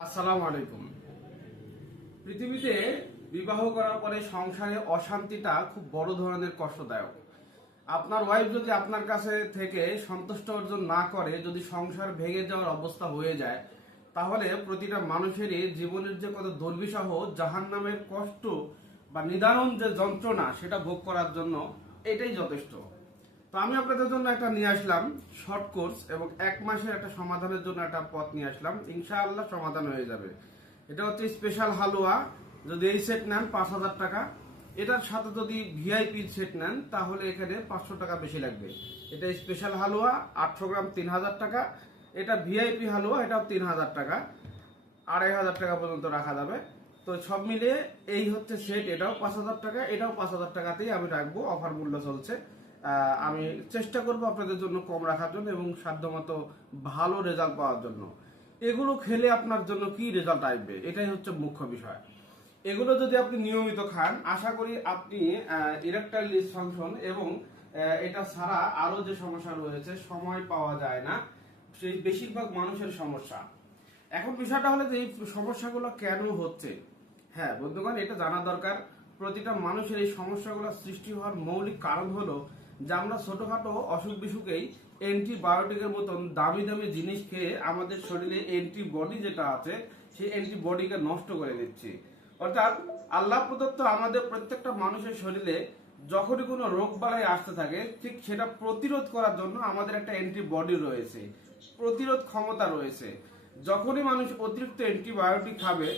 আসসালামু আলাইকুম। পৃথিবীতে বিবাহ করার পরে সংসারে অশান্তিটা খুব বড় ধরনের কষ্টদায়ক। আপনার ওয়াইফ যদি আপনার কাছে থেকে সন্তুষ্ট অর্জন না করে, যদি সংসার ভেঙে যাওয়ার অবস্থা হয়ে যায়, তাহলে প্রতিটা মানুষেরই জীবনের যে কত দুর্বিষহ জাহান্নামের কষ্ট বা নিদারুণ যে যন্ত্রণা সেটা ভোগ করার জন্য এটাই যথেষ্ট। তো আমি আপনাদের জন্য একটা নিয়ে আসলাম শর্ট কোর্স এবং 1 মাসের একটা সমাধানের জন্য একটা পথ নিয়ে আসলাম। ইনশাআল্লাহ সমাধান হয়ে যাবে। এটা হচ্ছে স্পেশাল হালুয়া। যদি এই সেট নেন 5,000 টাকা। এটার সাথে যদি ভিআইপি সেট নেন তাহলে এখানে 500 টাকা বেশি লাগবে। এটা স্পেশাল হালুয়া 800 গ্রাম 3,000 টাকা। এটা ভিআইপি হালুয়া, এটাও 3,000 টাকা, 2,500 টাকা পর্যন্ত রাখা যাবে। তো সব মিলিয়ে এই হচ্ছে সেট। এটাও 5,000 টাকা, এটাও 5,000 টাকাতেই আমি রাখবো। অফার মূল্য চলছে। আমি চেষ্টা করব আপনাদের জন্য কম রাখার জন্য এবং সাধ্যমতো ভালো রেজাল্ট পাওয়ার জন্য। এগুলো খেলে আপনার জন্য কি রেজাল্ট আসবে, এটাই হচ্ছে মুখ্য বিষয়। এগুলো যদি আপনি নিয়মিত খান, আশা করি আপনি ইরেকটাইল ডিসফাংশন এবং এটা ছাড়া আরো যে সমস্যা রয়েছে, সময় পাওয়া যায় না, সেই বেশিরভাগ মানুষের সমস্যা। এখন বিষয়টা হলো যে এই সমস্যাগুলো কেন হচ্ছে। হ্যাঁ বন্ধুগণ, এটা জানা দরকার। প্রতিটা মানুষের এই সমস্যাগুলো সৃষ্টি হওয়ার মৌলিক কারণ হলো যে আমরা ছোটখাটো অসুখ বিসুখেই অ্যান্টিবায়োটিকের মতন দামি দামি জিনিস খেয়ে আমাদের শরীরে অ্যান্টিবডি যেটা আছে সেই অ্যান্টিবডিকে নষ্ট করে দিচ্ছি। অর্থাৎ আল্লাহ প্রদত্ত আমাদের প্রত্যেকটা মানুষের শরীরে যখনই কোনো রোগ বালাই আসতে থাকে, ঠিক সেটা প্রতিরোধ করার জন্য আমাদের একটা অ্যান্টিবডি রয়েছে, প্রতিরোধ ক্ষমতা রয়েছে। যখনই মানুষ অতিরিক্ত অ্যান্টিবায়োটিক খাবে,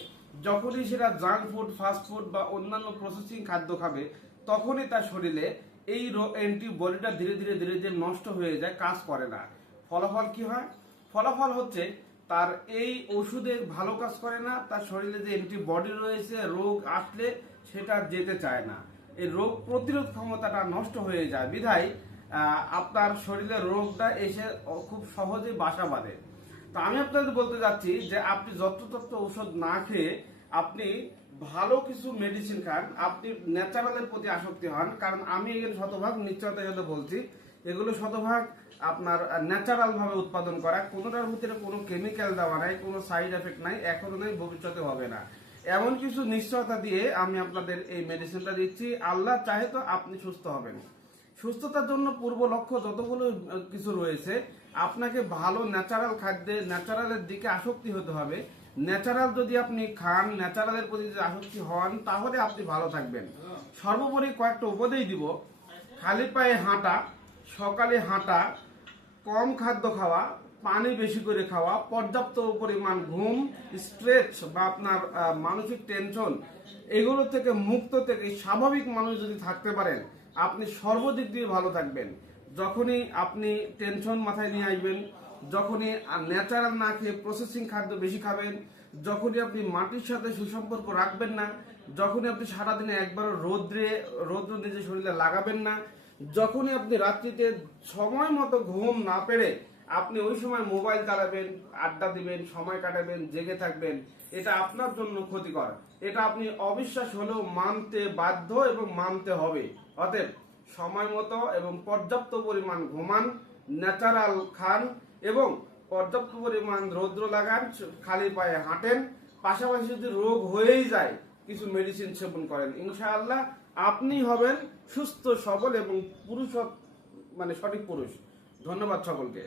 যখনই সেটা জাঙ্ক ফুড, ফাস্ট ফুড বা অন্যান্য প্রসেসিং খাদ্য খাবে, তখনই তার শরীরে এই অ্যান্টিবডিটা ধীরে ধীরে ধীরে ধীরে নষ্ট হয়ে যায়, কাজ করে না। ফলাফল কি হয়? ফলাফল হচ্ছে তার এই ওষুধে ভালো কাজ করে না, তার শরীরে যে অ্যান্টিবডি রয়েছে রোগ আসলে সেটা যেতে চায় না। এই রোগ প্রতিরোধ ক্ষমতাটা নষ্ট হয়ে যায় বিধায় আপনার শরীরের রোগটা এসে খুব সহজে বাসা বাঁধে। তো আমি আপনাদের বলতে যাচ্ছি যে আপনি যত্রতত্র ঔষধ না খেয়ে আপনি ভালো কিছু মেডিসিন খান, আপনি ন্যাচারালের প্রতি আসক্তি হন। কারণ আমি এগুলো শতভাগ নিশ্চয়তা সাথে বলছি, এগুলো শতভাগ আপনার ন্যাচারাল ভাবে উৎপাদন করা, কোনোটার ভিতরে কোনো কেমিক্যাল দেওয়া নাই, কোনো সাইড এফেক্ট নাই, এখনো নাই, ভবিষ্যতে হবে না। এমন কিছু নিশ্চয়তা দিয়ে আমি আপনাদের এই মেডিসিনটা দিচ্ছি। আল্লাহ চাহে তো আপনি সুস্থ হবেন। সুস্থতার জন্য পূর্ব লক্ষ্য যতগুলো কিছু রয়েছে, আপনাকে ভালো ন্যাচারাল খাদ্যে ন্যাচারালের দিকে আসক্তি হতে হবে। ন্যাচারাল যদি আপনি খান, ন্যাচারালের প্রতি যদি আসক্তি হন, তাহলে আপনি ভালো থাকবেন। সর্বোপরি কয়েকটা উপদেশ দিব। খালি পায়ে হাঁটা, সকালে হাঁটা, কম খাদ্য খাওয়া, পানি বেশি করে খাওয়া, পর্যাপ্ত পরিমাণ ঘুম, স্ট্রেস বা আপনার মানসিক টেনশন, এগুলো থেকে মুক্ত থেকে স্বাভাবিক মানুষ যদি থাকতে পারেন, আপনি সর্বদিক দিয়ে ভালো থাকবেন। যখনই আপনি টেনশন মাথায় নিয়ে আসবেন, যখনই ন্যাচারাল না খেয়ে প্রসেসিং খাদ্য বেশি খাবেন, যখনই আপনি মাটির সাথে সুসম্পর্ক রাখবেন না, যখনই আপনি সারাদিনে একবার রৌদ্র নিজের শরীরে লাগাবেন না, যখনই আপনি রাত্রিতে সময় মতো ঘুম না পেরে আপনি ওই সময় মোবাইল চালাবেন, আড্ডা দিবেন, সময় কাটাবেন, জেগে থাকবেন, এটা আপনার জন্য ক্ষতিকর। এটা আপনি অবিশ্বাস হলেও মানতে বাধ্য এবং মানতে হবে। অতএব সময় মতো এবং পর্যাপ্ত পরিমাণ ঘুমান, ন্যাচারাল খান এবং পর্যাপ্ত পরিমাণ রৌদ্র লাগান, খালি পায়ে হাঁটেন। পাশাপাশি যদি রোগ হয়েই যায়, কিছু মেডিসিন সেবন করেন, ইনশাআল্লাহ আপনি হবেন সুস্থ সবল এবং পুরুষ, মানে সঠিক পুরুষ। ধন্যবাদ সকলকে।